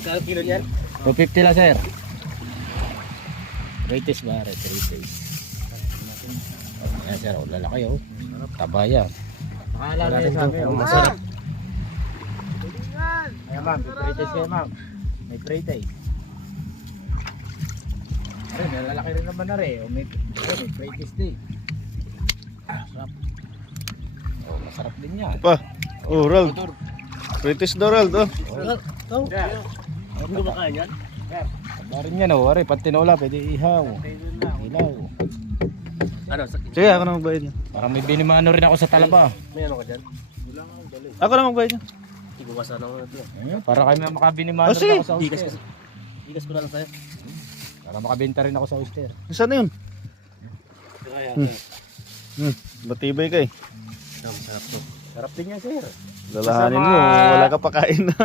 Kano kilo yan? 250 lang sir. Rates ba? Rates. Ayan sir, oh, lalaki oh. Taba yan. Pakala natin sa amin. kung Masarap. Ayan ma'am, may rates kayo ma'am. May rates. Ayun, lalaki rin naman na rin. Oh, may rates din. Sarap. Oh, masarap din yan. Pa. Oh, Rald. British daw, Rald. Oh. Oh. Hindi ko makain yan? Taba rin yan oh. Wari, pag tinola, pwede ihaw. Ilaw. Ano? Sige, ako na magbayad niya. Parang may binimano rin ako sa talaba. May ano ka dyan? Ako na magbayad niya. Hindi ko kasana ko na ito. Ayun, para kami makabinimano Oh, sige. rin ako sa oyster. Igas ko na lang sa'yo. Para makabenta rin ako sa oyster. Saan na yun? Kaya. Matibay ka eh. Masarap to. Sarap din yan sir. Lalahanin mo, Sa mga- wala ka pakain na.